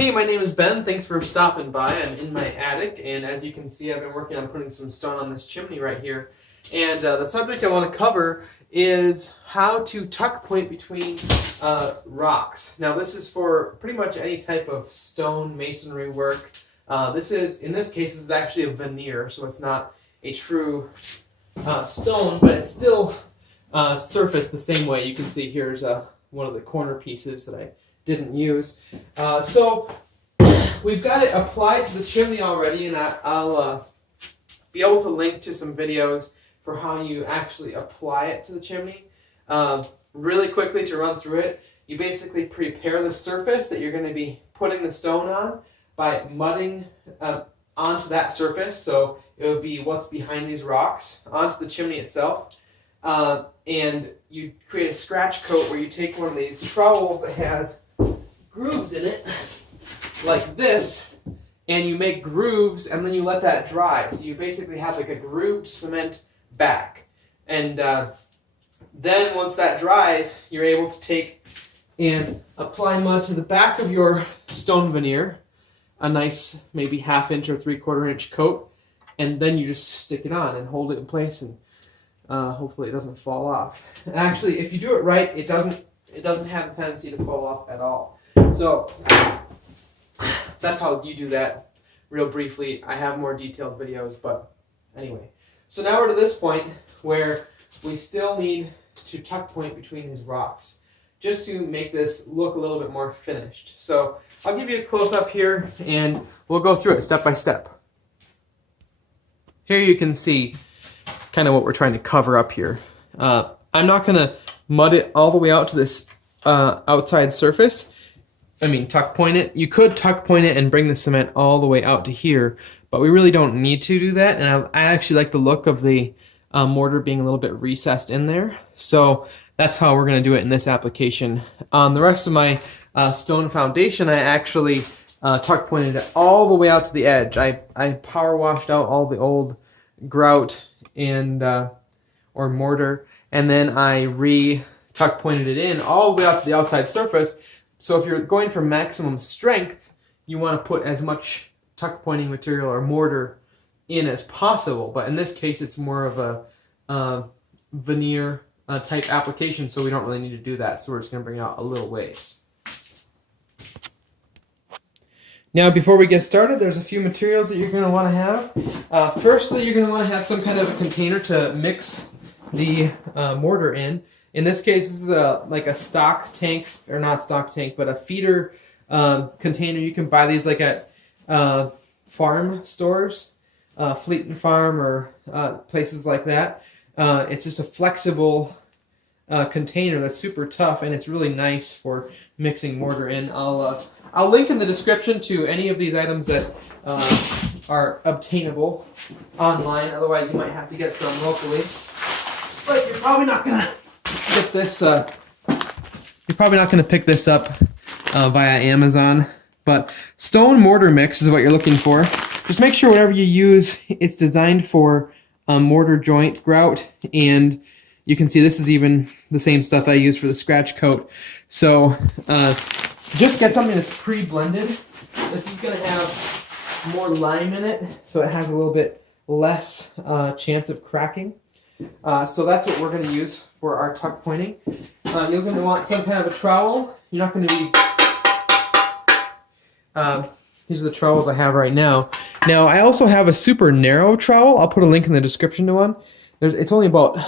Hey, my name is Ben. Thanks for stopping by. I'm in my attic, and as you can see, I've been working on putting some stone on this chimney right here. And the subject I want to cover is how to tuck point between rocks. Now, this is for pretty much any type of stone masonry work. In this case, this is actually a veneer, so it's not a true stone, but it's still surfaced the same way. You can see here's one of the corner pieces that I didn't use. So we've got it applied to the chimney already, and I'll be able to link to some videos for how you actually apply it to the chimney. Really quickly to run through it, you basically prepare the surface that you're going to be putting the stone on by mudding onto that surface, so it would be what's behind these rocks, onto the chimney itself. And you create a scratch coat where you take one of these trowels that has grooves in it, like this, and you make grooves, and then you let that dry. So you basically have like a grooved cement back. And then once that dries, you're able to take and apply mud to the back of your stone veneer, a nice maybe 1/2 inch or 3/4 inch coat, and then you just stick it on and hold it in place, and hopefully it doesn't fall off. Actually, if you do it right, it doesn't have a tendency to fall off at all. So that's how you do that real briefly. I have more detailed videos, but anyway. So now we're to this point where we still need to tuck point between these rocks just to make this look a little bit more finished. So I'll give you a close-up here and we'll go through it step by step. Here you can see kind of what we're trying to cover up here. I'm not going to mud it all the way out to this outside surface. Tuck point it. You could tuck point it and bring the cement all the way out to here, but we really don't need to do that. And I actually like the look of the mortar being a little bit recessed in there. So that's how we're going to do it in this application. On the rest of my stone foundation, I actually tuck pointed it all the way out to the edge. I power washed out all the old grout and or mortar, and then I tuck pointed it in all the way out to the outside surface. So if you're going for maximum strength, you want to put as much tuck pointing material or mortar in as possible. But in this case, it's more of a veneer type application, so we don't really need to do that. So we're just going to bring it out a little ways. Now, before we get started, there's a few materials that you're going to want to have. Firstly, you're going to want to have some kind of a container to mix the mortar in. In this case, this is like a stock tank, or not stock tank, but a feeder container. You can buy these like at farm stores, Fleet and Farm, or places like that. It's just a flexible container that's super tough, and it's really nice for mixing mortar in. I'll link in the description to any of these items that are obtainable online. Otherwise, you might have to get some locally. But you're probably not gonna get this. You're probably not gonna pick this up via Amazon. But stone mortar mix is what you're looking for. Just make sure whatever you use, it's designed for mortar joint grout, and you can see this is even the same stuff I use for the scratch coat. So just get something that's pre-blended. This is going to have more lime in it, so it has a little bit less chance of cracking. So that's what we're going to use for our tuck pointing. You're going to want some kind of a trowel. You're not going to be... these are the trowels I have right now. Now, I also have a super narrow trowel. I'll put a link in the description to one. It's only about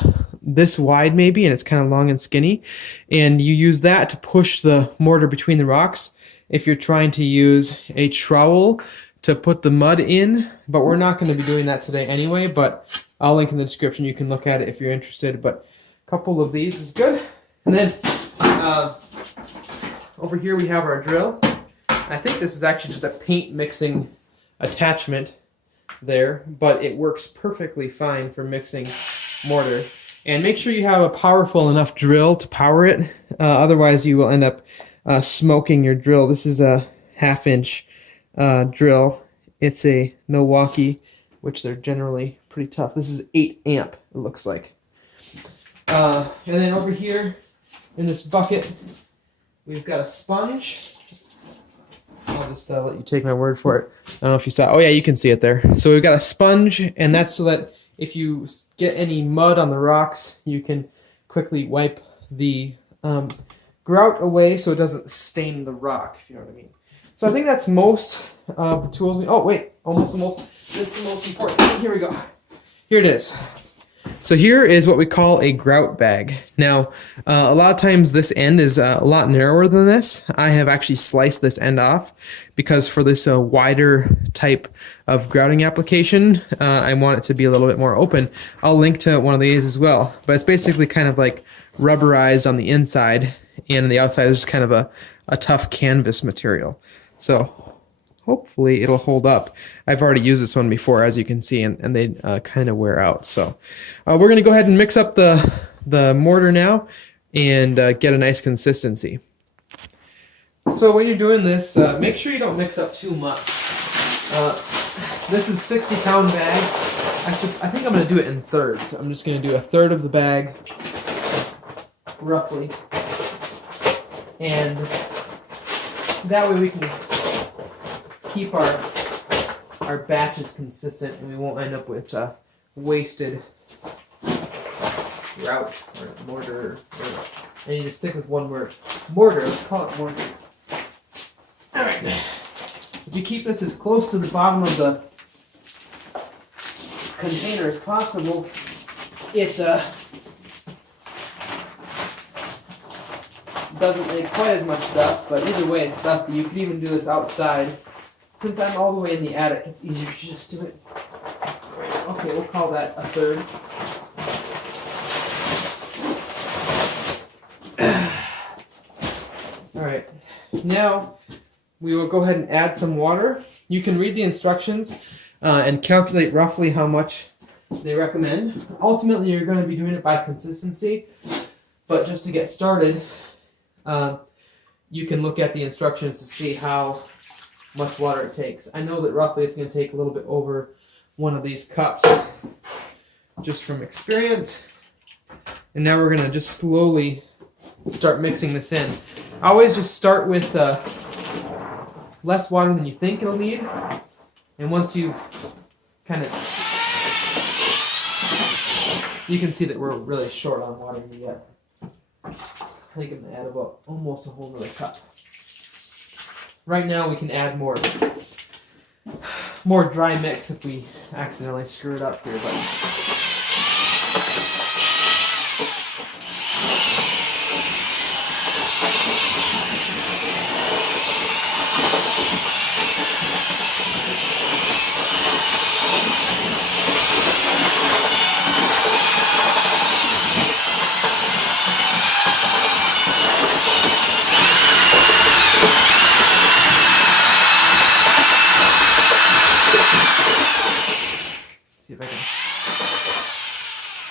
this wide maybe, and it's kind of long and skinny. And you use that to push the mortar between the rocks if you're trying to use a trowel to put the mud in. But we're not going to be doing that today anyway, but I'll link in the description. You can look at it if you're interested. But a couple of these is good. And then over here we have our drill. I think this is actually just a paint mixing attachment there, but it works perfectly fine for mixing mortar. And make sure you have a powerful enough drill to power it, otherwise you will end up smoking your drill. This is a 1/2 inch drill. It's a Milwaukee, which they're generally pretty tough. This is 8 amp, it looks like. And then over here in this bucket, we've got a sponge. I'll just let you take my word for it. I don't know if you saw. Oh yeah, you can see it there. So we've got a sponge, and that's so that if you get any mud on the rocks, you can quickly wipe the grout away so it doesn't stain the rock, if you know what I mean. So I think that's most of the tools. Oh wait, almost the most. This is the most important thing. Here we go. Here it is. So here is what we call a grout bag. Now, a lot of times this end is a lot narrower than this. I have actually sliced this end off because for this wider type of grouting application, I want it to be a little bit more open. I'll link to one of these as well, but it's basically kind of like rubberized on the inside, and on the outside is just kind of a tough canvas material. So hopefully it'll hold up. I've already used this one before, as you can see, and they kind of wear out. So we're going to go ahead and mix up the mortar now and get a nice consistency. So when you're doing this, make sure you don't mix up too much. This is 60-pound bag. Actually, I think I'm going to do it in thirds. I'm just going to do a third of the bag, roughly. And that way we can keep our batches consistent, and we won't end up with wasted grout or mortar. I need to stick with one word. Mortar. Let's call it mortar. All right. If you keep this as close to the bottom of the container as possible, it doesn't make quite as much dust. But either way, it's dusty. You could even do this outside. Since I'm all the way in the attic, it's easier to just do it. Okay, we'll call that a third. Alright, now we will go ahead and add some water. You can read the instructions and calculate roughly how much they recommend. Ultimately, you're going to be doing it by consistency, but just to get started, you can look at the instructions to see how much water it takes. I know that roughly it's going to take a little bit over one of these cups, just from experience. And now we're going to just slowly start mixing this in. I always just start with less water than you think it'll need, and once you kind of, you can see that we're really short on water yet. I think I'm going to add about almost a whole nother cup. Right now we can add more dry mix if we accidentally screw it up here, but see if I can.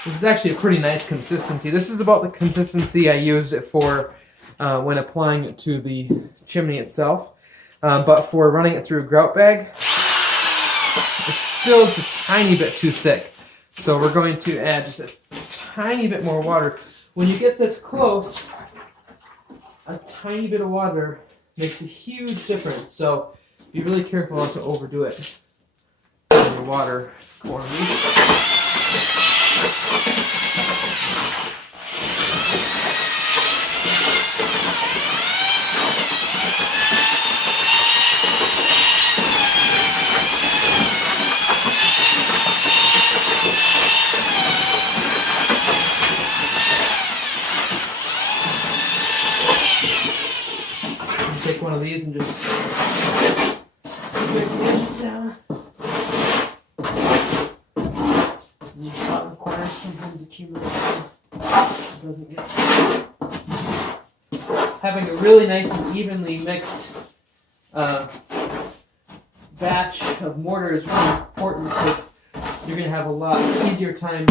This is actually a pretty nice consistency. This is about the consistency I used it for when applying it to the chimney itself. But for running it through a grout bag, it's still just a tiny bit too thick. So we're going to add just a tiny bit more water. When you get this close, a tiny bit of water makes a huge difference. So be really careful not to overdo it in your water quantity. Take one of these and just scrape the edges down. You shot requires sometimes accumulation. It doesn't get. Having a really nice and evenly mixed batch of mortar is really important because you're going to have a lot easier time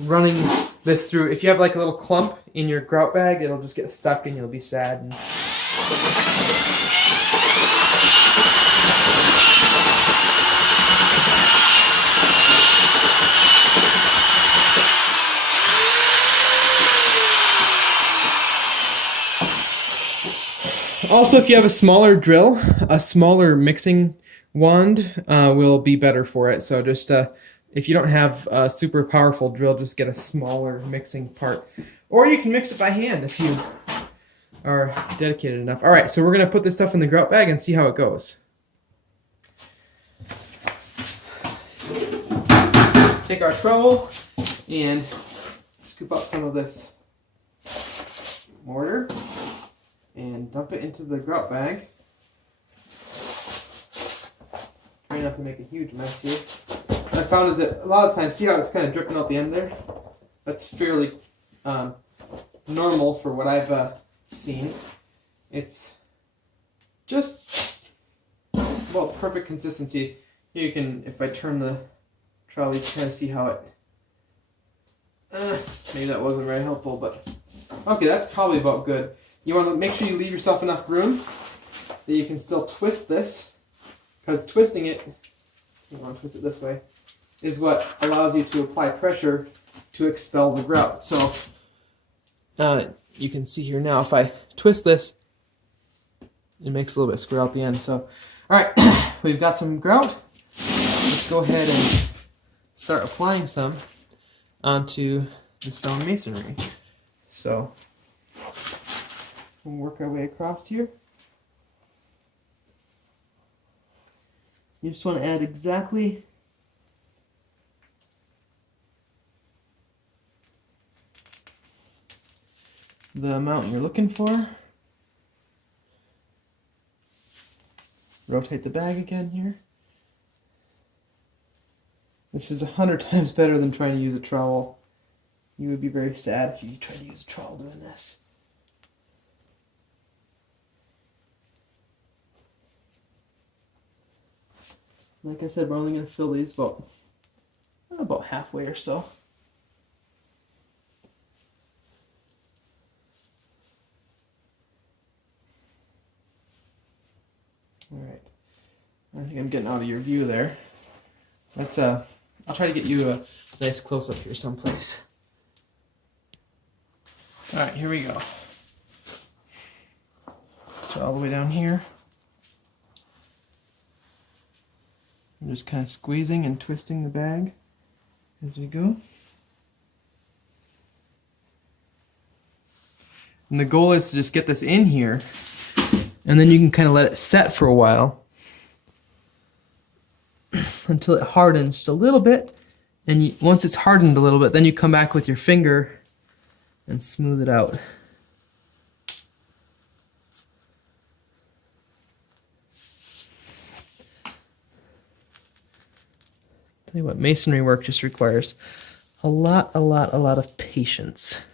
running this through. If you have like a little clump in your grout bag, it'll just get stuck and you'll be sad. And Also, if you have a smaller drill, a smaller mixing wand will be better for it. So just if you don't have a super powerful drill, just get a smaller mixing part. Or you can mix it by hand if you are dedicated enough. All right, so we're going to put this stuff in the grout bag and see how it goes. Take our trowel and scoop up some of this mortar and dump it into the grout bag. Try not to make a huge mess here. What I found is that a lot of times, see how it's kind of dripping out the end there? That's fairly normal for what I've seen. It's just about the perfect consistency. Here you can, if I turn the trowel, you can kind of see how it, maybe that wasn't very helpful, but okay, that's probably about good. You want to make sure you leave yourself enough room that you can still twist this, because twisting it, you want to twist it this way, is what allows you to apply pressure to expel the grout. So you can see here now, if I twist this, it makes a little bit square out the end. So, all right, we've got some grout. Let's go ahead and start applying some onto the stone masonry. So we'll work our way across here. You just want to add exactly the amount you're looking for. Rotate the bag again here. This is 100 times better than trying to use a trowel. You would be very sad if you tried to use a trowel doing this. Like I said, we're only going to fill these about halfway or so. All right. I think I'm getting out of your view there. Let's I'll try to get you a nice close-up here someplace. All right, here we go. So all the way down here. I'm just kind of squeezing and twisting the bag as we go. And the goal is to just get this in here, and then you can kind of let it set for a while until it hardens just a little bit. And once it's hardened a little bit, then you come back with your finger and smooth it out. Tell you what, masonry work just requires a lot of patience.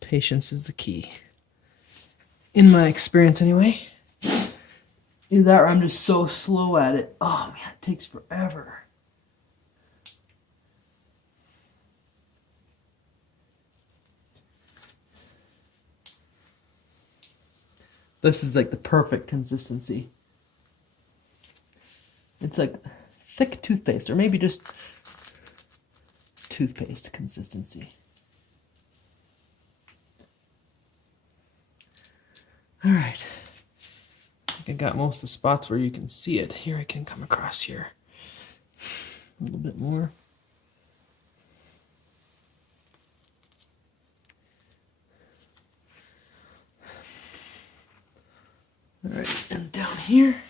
Patience is the key. In my experience anyway. Either that or I'm just so slow at it. Oh man, it takes forever. This is like the perfect consistency. It's like thick toothpaste, or maybe just toothpaste consistency. All right. I think I got most of the spots where you can see it. Here I can come across here a little bit more. All right, and down here.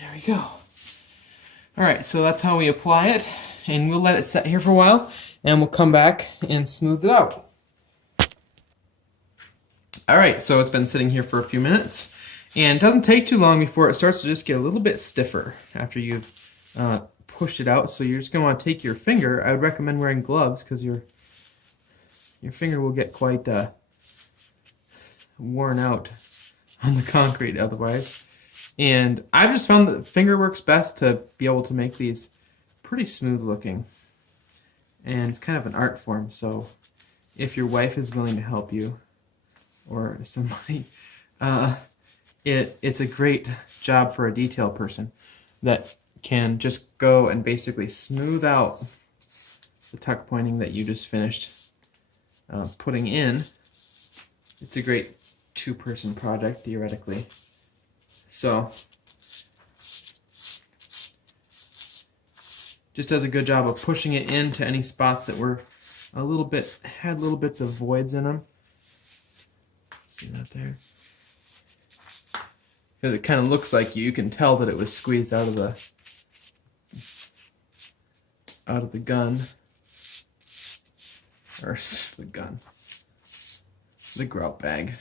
There we go. All right, so that's how we apply it, and we'll let it set here for a while, and we'll come back and smooth it out. All right, so it's been sitting here for a few minutes, and it doesn't take too long before it starts to just get a little bit stiffer after you've pushed it out. So you're just gonna want to take your finger. I would recommend wearing gloves because your finger will get quite worn out on the concrete otherwise. And I've just found that the finger works best to be able to make these pretty smooth looking. And it's kind of an art form, so if your wife is willing to help you, or somebody, it's a great job for a detail person that can just go and basically smooth out the tuck pointing that you just finished putting in. It's a great two-person project theoretically. So just does a good job of pushing it into any spots that were had little bits of voids in them. See that there? Because it kind of looks like you can tell that it was squeezed out of the gun, or the grout bag.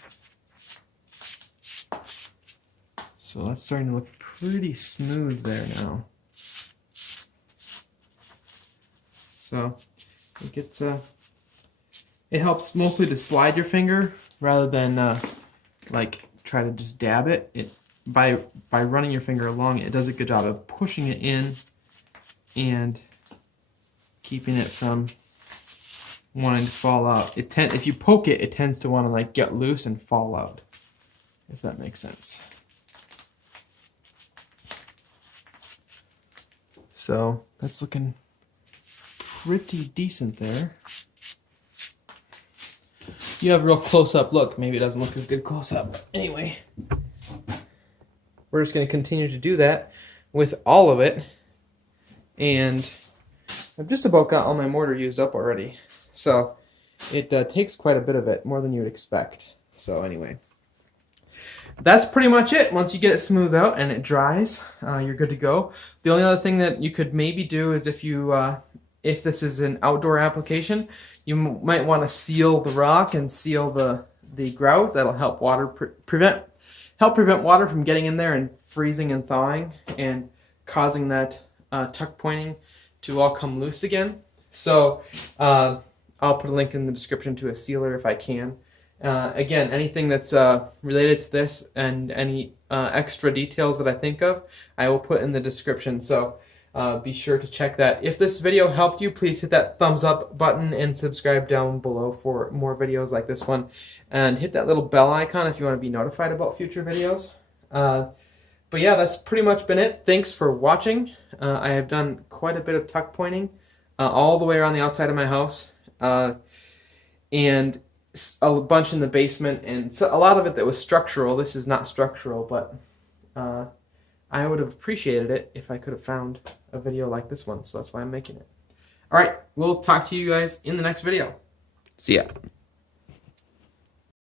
So that's starting to look pretty smooth there now. So I think it helps mostly to slide your finger rather than like try to just dab it. By running your finger along it does a good job of pushing it in and keeping it from wanting to fall out. If you poke it, it tends to want to like get loose and fall out, if that makes sense. So that's looking pretty decent there. You have a real close-up look. Maybe it doesn't look as good close-up. But anyway, we're just going to continue to do that with all of it. And I've just about got all my mortar used up already. So it takes quite a bit of it, more than you would expect. So anyway, that's pretty much it. Once you get it smoothed out and it dries, you're good to go. The only other thing that you could maybe do is if this is an outdoor application, you might want to seal the rock and seal the grout. That'll help prevent water from getting in there and freezing and thawing and causing that tuck pointing to all come loose again. So I'll put a link in the description to a sealer if I can. Again, anything that's related to this and any extra details that I think of, I will put in the description. So be sure to check that. If this video helped you, please hit that thumbs up button and subscribe down below for more videos like this one. And hit that little bell icon if you want to be notified about future videos. But yeah, that's pretty much been it. Thanks for watching. I have done quite a bit of tuck pointing all the way around the outside of my house. And a bunch in the basement, and so a lot of it that was structural. This is not structural, but I would have appreciated it if I could have found a video like this one, so that's why I'm making it. Alright, we'll talk to you guys in the next video. See ya.